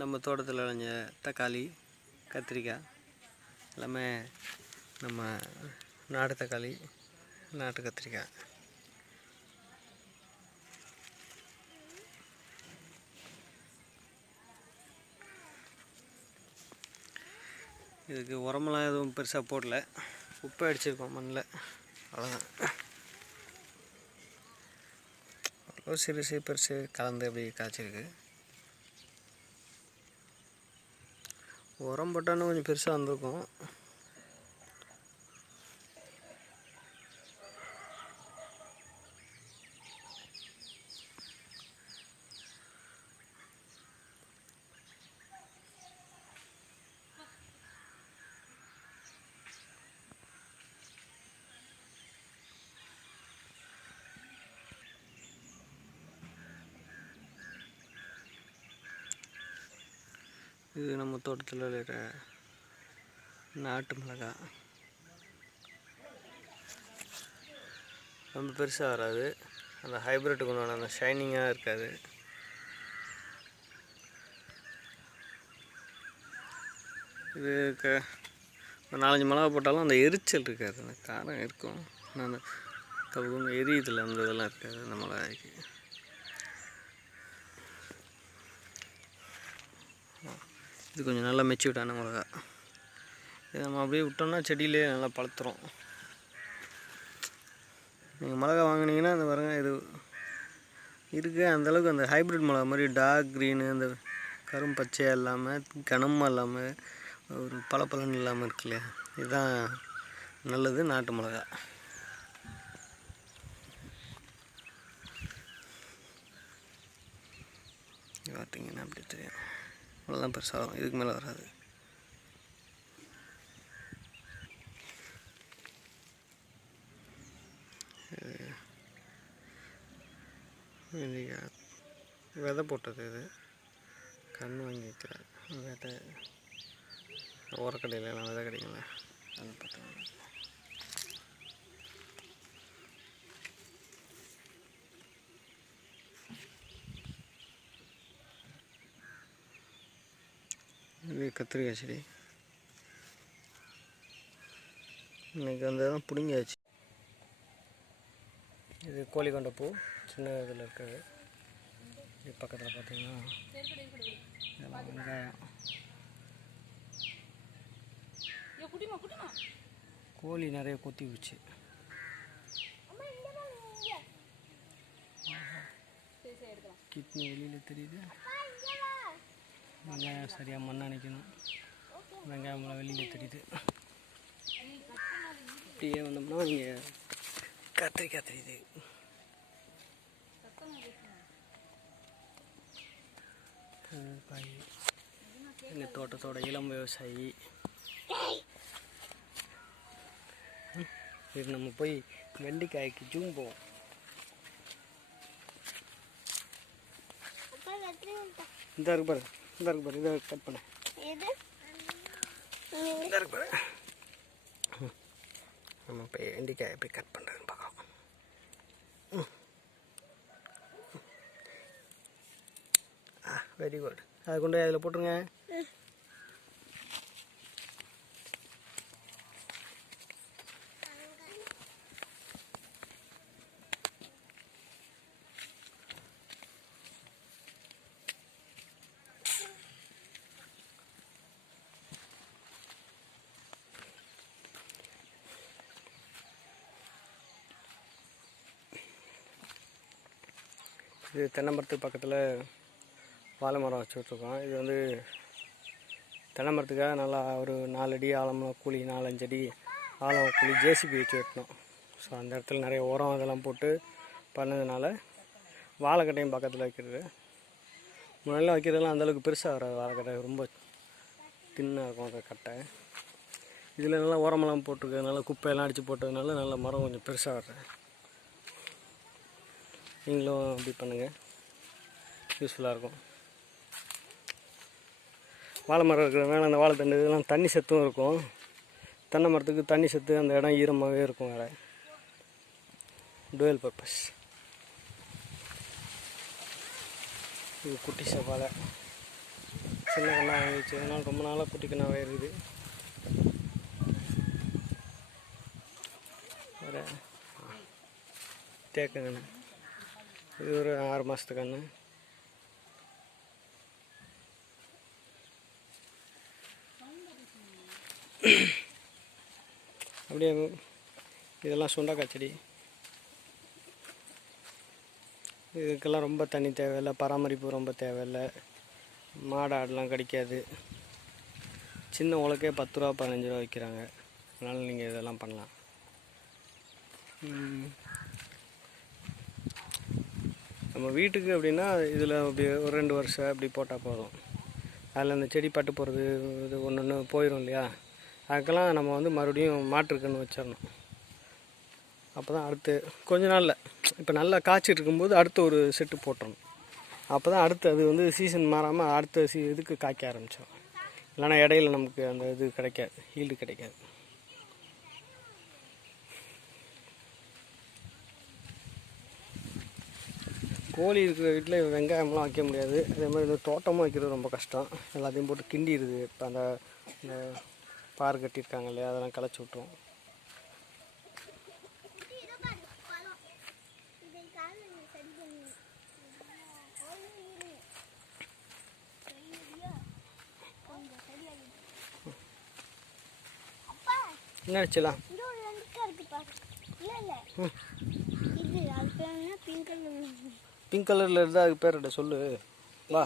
நம்ம தோட்டத்தில் விளைஞ்ச தக்காளி, கத்திரிக்காய் எல்லாமே நம்ம நாட்டு தக்காளி, நாட்டு கத்திரிக்காய். இதுக்கு உரமெல்லாம் எதுவும் பெருசாக போடல, உப்பை அடிச்சிருக்கோம் மண்ணில், அவ்வளோதான். அவ்வளோ சிறுசு பெருசு கலந்து அப்படி காய்ச்சிருக்கு. உரம் போட்டாலும் கொஞ்சம் பெருசாக வந்திருக்கும். இது நம்ம தோட்டத்தில் விளையிற நாட்டு மிளகாய். ரொம்ப பெருசாக வராது, அந்த ஹைப்ரிட்டுக்கு உண்டான அந்த ஷைனிங்காக இருக்காது. இது ஒரு 4-5 மிளகா போட்டாலும் அந்த எரிச்சல் இருக்காது, அந்த காரம் இருக்கும். அந்த கவுங்க எரியுதில்ல, அந்த இதெல்லாம் இருக்காது அந்த மிளகாய்க்கு. இது கொஞ்சம் நல்லா மெச்சூர்டான மிளகா. இது நம்ம அப்படியே விட்டோம்னா செடியிலே நல்லா பழுத்துரும். நீங்கள் மிளகா வாங்கினீங்கன்னா அந்த பாருங்க, இது இருக்குது அந்தளவுக்கு அந்த ஹைப்ரிட் மிளகா மாதிரி டார்க் க்ரீனு, அந்த கரும் பச்சையாக இல்லாமல், கனமாக இல்லாமல், ஒரு பளபளன்னு இல்லாமல் இருக்கு இல்லையா, இதுதான் நல்லது நாட்டு மிளகா. பார்த்தீங்கன்னா அப்படி தெரியும், அவ்வளோதான் பெருசாக வரும், இதுக்கு மேலே வராது. விதை போட்டது, இது கண் வாங்கி வைக்கிறேன். விதை ஓரக்கடையில் எல்லாம் விதை கிடைக்குங்களா, அது பார்த்தோம். இது கத்திரிக்காய் செடி. இன்றைக்கி அந்த இதெல்லாம் பிடுங்கியாச்சு. இது கோழி கொண்ட பூ, சின்ன இதில் இருக்குது. இது பக்கத்தில் பார்த்தீங்கன்னா இதெல்லாம் வெங்காயம். கோழி நிறைய கொத்தி விடுச்சு. கிட்னி வெளியில் தெரியுது. வெங்காயம் சரியாக மண் அணைக்கணும். வெங்காயம்லாம் வெளியில் தெரியுது. அப்படியே வந்தோம்னா இங்கே கத்திரிக்காய் தெரியுது. எங்கள் தோட்டத்தோட இளம் விவசாயி. இது நம்ம போய் வெண்டைக்காய்க்கு ஜூம் போவோம். இந்த இருக்கு பாரு, இந்த இருக்கு பாரு, இதை கட் பண்ண, இந்த இருக்கு பாரு. நம்ம போய் வெண்டைக்காயை போய் கட் பண்ணுறதுன்னு பார்க்கலாம். Very good. அதை கொண்டு அதில் போட்டுருங்க. இது தென்னை மரத்துக்கு பக்கத்தில் வாழை மரம் வச்சு விட்ருக்கோம். இது வந்து தென்னை மரத்துக்காக நல்லா ஒரு 4 அடி ஆழமாக குழி, 4-5 அடி ஆழம் குழி ஜேசிபி வச்சு வெட்டணும். ஸோ அந்த இடத்துல நிறைய உரம் அதெல்லாம் போட்டு பண்ணதுனால வாழைக்கட்டையும் பக்கத்தில் வைக்கிறது. முன்னாடிலாம் வைக்கிறதெல்லாம் அந்தளவுக்கு பெருசாக வராது, வாழைக்கட்டை ரொம்ப தின்னாக இருக்கும் அந்த கட்டை. இதில் நல்லா உரமெல்லாம் போட்டிருக்கிறதுனால, குப்பையெல்லாம் அடித்து போட்டதுனால நல்ல மரம் கொஞ்சம் பெருசாக வர்றது. நீங்களும் அப்படி பண்ணுங்கள், யூஸ்ஃபுல்லாக இருக்கும். வாழை மரம் இருக்கிறதுனால அந்த வாழைத்தண்டு இதெல்லாம் தண்ணி சத்தும் இருக்கும். தென்னை மரத்துக்கு தண்ணி சத்து, அந்த இடம் ஈரமாகவே இருக்கும். வேறு டுவெல் பர்பஸ். இது குட்டி செவ்வாழை. சின்ன கண்ணா வாங்கிடுச்சு. அதனால் ரொம்ப நாளாக குட்டி கண்ணாவே இருக்குது. வேறு தேக்க கண்ணு, இது ஒரு 6 மாதத்து கண்ணு. அப்படியே இதெல்லாம் சுண்டக்காய் செடி. இதுக்கெல்லாம் ரொம்ப தண்ணி தேவையில்லை, பராமரிப்பு ரொம்ப தேவையில்லை, மாடு ஆடெலாம் கடிக்காது. சின்ன உலக்கே 10 ரூபா 15 ரூபா விற்கிறாங்க. அதனால் நீங்கள் இதெல்லாம் பண்ணலாம். நம்ம வீட்டுக்கு அப்படின்னா இதில் அப்படி ஒரு 2 வருஷம் அப்படி போட்டால் போதும். அதில் அந்த செடி பட்டு போகிறது இது ஒன்று போயிடும் இல்லையா. அதுக்கெல்லாம் நம்ம வந்து மறுபடியும் மாற்றுக்கன்று வச்சிடணும். அப்போ தான் அடுத்து கொஞ்ச நாளில் இப்போ நல்லா காய்ச்சிட்டு இருக்கும்போது அடுத்த ஒரு செட்டு போட்டுறணும். அப்போ தான் அடுத்து அது வந்து சீசன் மாறாமல் அடுத்த இதுக்கு காய்க்க ஆரம்பிச்சிடும். இல்லைனா இடையில நமக்கு அந்த இது கிடைக்காது, ஈல்டு கிடைக்காது. கோழி இருக்கிற வீட்டில் வெங்காயம்லாம் வைக்க முடியாது. அதே மாதிரி இந்த தோட்டமும் வைக்கிறது ரொம்ப கஷ்டம். எல்லாத்தையும் போட்டு கிண்டிடுது. இப்போ அந்த பார் கட்டியிருக்காங்க இல்லையா, அதெல்லாம் களைச்சி விட்ரும். என்ன வச்சலாம் பிங்க் கலரில் இருந்தால் அதுக்கு பேர் சொல்லு. வா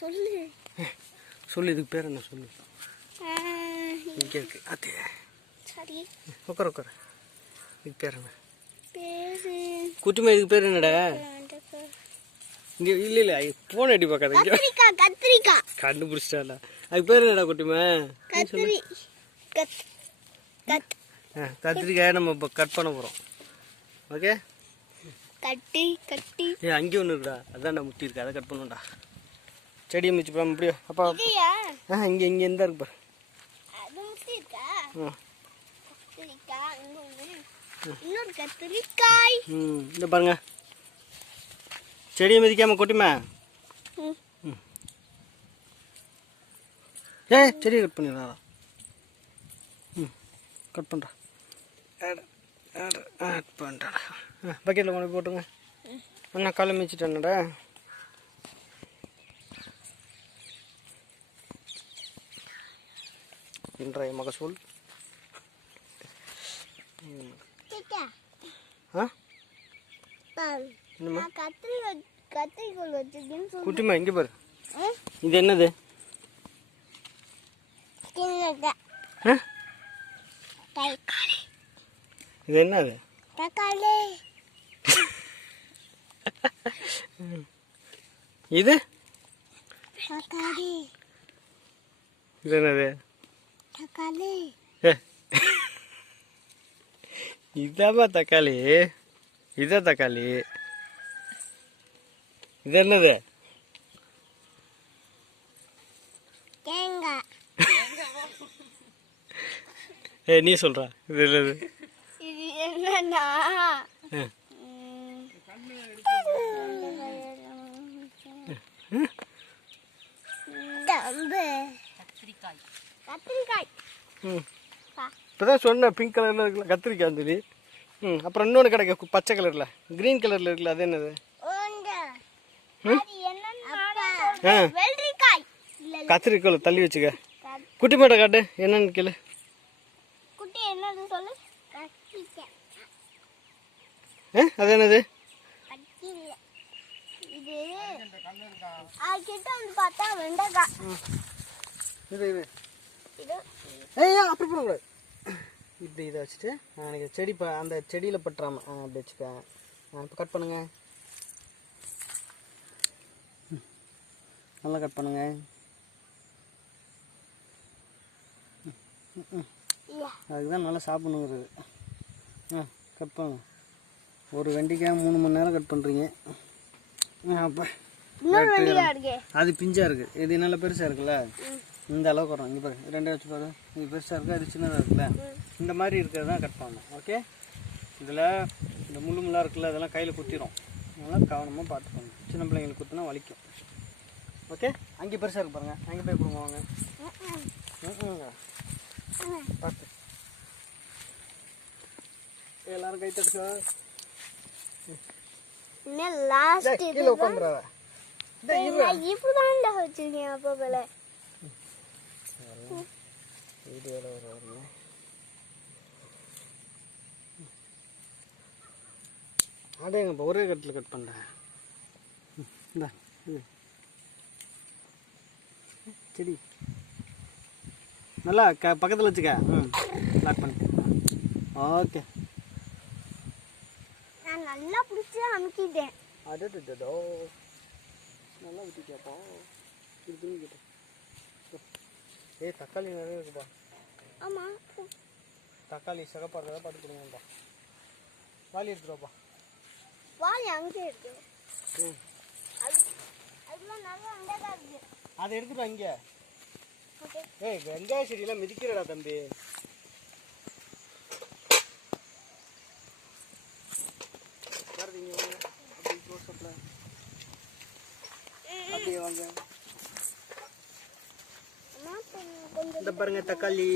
சொல்லு, இதுக்கு பேர் என்ன சொல்லு. இங்கே இருக்கு அது. சரி உட்கார உட்கார. இதுக்கு பேர் என்ன? குட்டிமா இதுக்கு பேர் என்னடா? இங்கே இல்லை இல்லை போன அடி பார்க்காத. கத்திரிக்காய் கண்டுபிடிச்சிட்டாடா. அதுக்கு பேர் என்னடா குட்டிமா? கத்திரிக்காய் நம்ம இப்போ கட் பண்ண போகிறோம். ஓகே கட்டி அங்கே ஒன்று இருக்குடா, அதான் நான் முட்டி இருக்கு, அதை கட் பண்ணுவோம்டா. செடியை மிச்சு போடாம அப்படியே அப்பா. இங்கே இருந்தா இருக்கு பாரு. இந்த பாருங்க, செடியை மிதிக்காம கொட்டிமா. செடியை கட் பண்ணிடுறா. கட் பண்ணுறா ஆட் பண்ணுறா. பக்கெட்டில் கொண்டு போட்டுங்க. அண்ணா காலை மிச்சிட்டேன்னடா. இன்றைய மகசூல் குட்டிமா இங்கே பாரு. இது என்னது? இது என்னது? இது இது என்னது? இதாப்பா தக்காளி. இதா தக்காளி. இது என்னது? நீ சொல்றா. இது என்னது? இப்பதான் சொன்ன பிங்க் கலர்ல இருக்குல்ல கத்திரிக்காய் சொல்லி. அப்புறம் இன்னொன்று கிடைக்க பச்சை கலர்ல கிரீன் கலர்ல இருக்குல்ல, அது என்னது? கத்திரிக்காய் தள்ளி வச்சுக்க. குட்டி மாட்டை காட்டு, என்னன்னு கேளு. அது என்னது? அப்படி போடக்கூடாது. இப்படி இதை வச்சுட்டு எனக்கு செடி அந்த செடியில் பட்டுறாம அப்படி வச்சுக்க. இப்போ கட் பண்ணுங்க, நல்லா கட் பண்ணுங்க. அதுக்குதான் நல்லா சாப்பிடணுங்கிறது. கட் பண்ணுங்க. ஒரு வெண்டைக்காய் 3 மணி நேரம் கட் பண்ணுறீங்க. அப்போ அது பிஞ்சாக இருக்குது. இது நல்லா பெருசாக இருக்குல்ல, இந்த அளவுக்கு வரும். இங்கே பாரு, 2 வச்சு பாரு. இது பெருசாக இருக்குது, அது சின்னதாக இருக்குல்ல. இந்த மாதிரி இருக்கிறது தான் கட் பண்ணணும். ஓகே, இதில் இந்த முள்ளாக இருக்குல்ல, அதெல்லாம் கையில் குத்திடும். அதனால் கவனமாக பார்த்துக்கணும். சின்ன பிள்ளைங்களுக்கு குத்தினா வலிக்கும். ஓகே, அங்கே பெருசாக இருக்கு பாருங்க, அங்கே போய் கொடுங்க வாங்க. பார்த்து எல்லாரும் கை தட்டுங்க. கீழே உட்காந்துடாத. இப்படிதான் வச்சிருக்கேன் அப்போ போல வீடியோவில் வருவாருங்க. அடேங்கப்பா, ஒரே கட்டில் கட் பண்ணுறேன். இந்தா இது செடி நல்லா பக்கத்தில் வச்சுக்க. லாக் பண்ணி. ஓகே, நான் நல்லா பிடிச்சி அமுக்கிட்டேன். அதோ நல்லா விட்டுக்கப்பா. இது தூங்கிக்கிட்டேன். தக்காளி நிறைய இருக்குப்பா. ஆமாம், தக்காளி சிகப்பாடுறதா பார்த்து கொடுங்கப்பா. வாலி எடுத்துருவாப்பா. வாலி அங்கே இருக்கு. அதெல்லாம் நல்லா அண்டா இருக்கு. அதை எடுத்துட்டு இங்கே. வெங்காய செடியெல்லாம் மிதிக்கிறடா தம்பி. அப்படியே வாங்க. இந்த பாருங்க தக்காளி.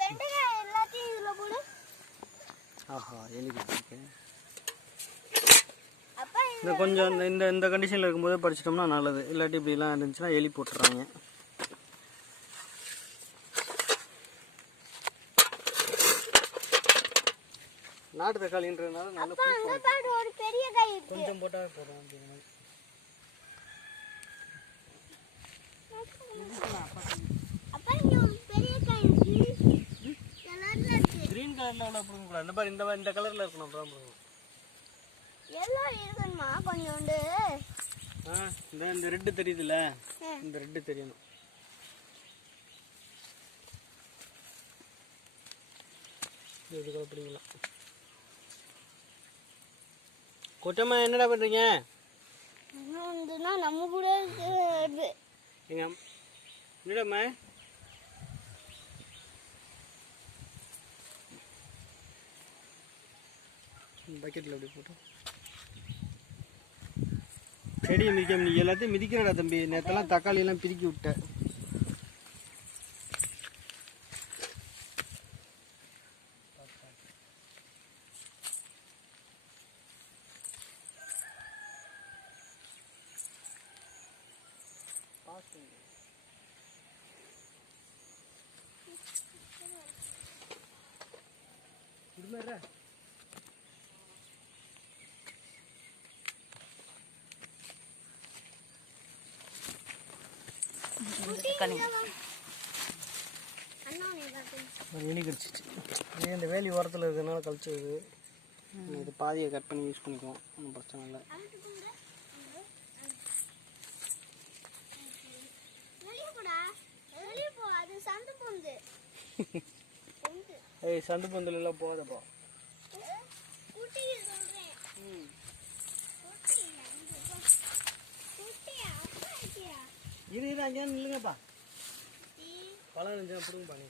வெண்டைக்காய் எல்லாத்தையும் இதுல போடு. ஆஹா, எலி வச்சிருக்கேன். இந்த கொஞ்சம் இந்த இந்த கண்டிஷனில் இருக்கும்போது படிச்சிட்டோம்னா நல்லது. இல்லாட்டி இப்படிலாம் இருந்துச்சுன்னா எலி போட்டுறாங்க. நாட்டு தக்காளின்றதுனால நல்ல ஒரு பெரிய காய் இருக்கு. கொஞ்சம் போட்டால் போதும். அப்பா இங்க ஒரு பெரிய காய் இருக்கு. கலர்ல இருக்கு. கிரீன் கலர்ல அவ்வளோ போடுங்க. இந்த மாதிரி இந்த கலர்ல இருக்கணும். அப்புறம் போடுங்க. எல்லாம் இருக்குமா கொஞ்சோண்டு. இந்த ரெட்டு தெரியுதுல்ல, இந்த ரெட்டு தெரியணும். இது அப்படிங்களா? கொட்டம்மா என்னடா பண்றீங்க? நம்ம கூட எங்க என்னடாம்மா? பக்கெட்டில் அப்படி போட்டோம். செடியை மிதிக்காம நீ எல்லாத்தையும் மிதிக்கிறடா தம்பி. நேற்றெல்லாம் தக்காளி எல்லாம் பிரிக்கி விட்ட. இது மாதிரி ஒரு எலி கடிச்சிச்சு. இந்த வேலி ஓரத்தில் இருக்கிறதுனால கழிச்சது. இது பாதியை கட் பண்ணி யூஸ் பண்ணிக்குவோம், ஒன்றும் பிரச்சனை இல்லை. சந்து பொந்துல எல்லாம் போகாதப்பா. இது அங்கே இல்லைங்கப்பா. பழம் நினைச்சா பிடுங்க பாணி.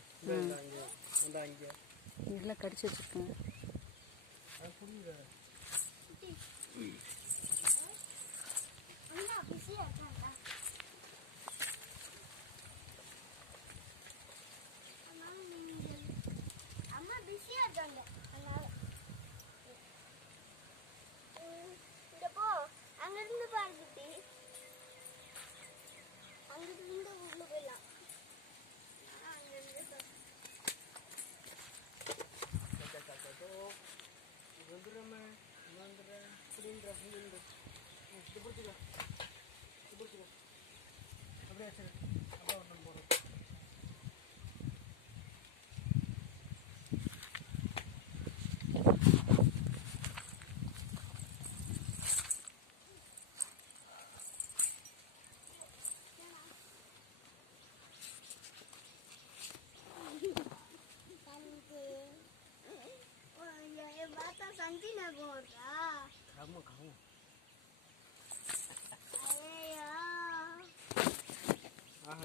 அங்கே அங்கே இதெல்லாம் கடிச்சு வச்சுருக்கேன். அது பிடுங்க. அங்கிருந்து பாருங்க, அங்கிருந்து உள்ள போயிடலாம்.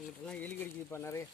இப்பெல்லாம் எலி கடிக்குதுப்பா நிறைய.